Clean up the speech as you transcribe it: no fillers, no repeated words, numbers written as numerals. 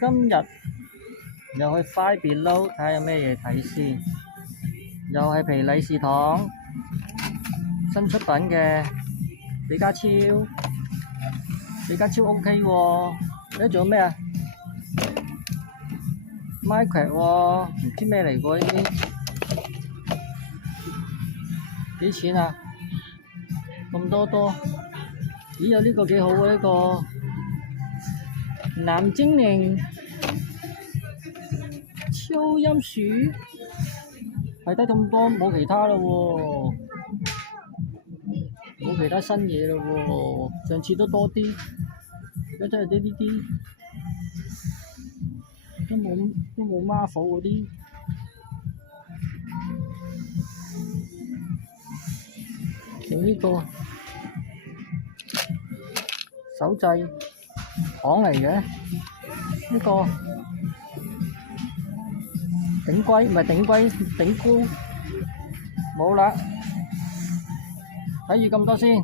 今日又去 Five Below 睇下有咩嘢睇先，又係皮利士糖新出品嘅比加超，比加超 OK 喎。呢仲有咩啊 ？Minecraft 喎，唔知咩嚟喎呢啲？幾錢啊？咁多，咦有呢個幾好喎，呢個藍精靈超音鼠，係得咁多，冇其他啦喎，冇其他新嘢啦喎，上次都多啲，而家真係得呢啲，都冇 Marvel 嗰啲。有呢個手掣糖嚟嘅，呢個頂龜唔係頂龜，頂菇冇啦，睇住咁多先。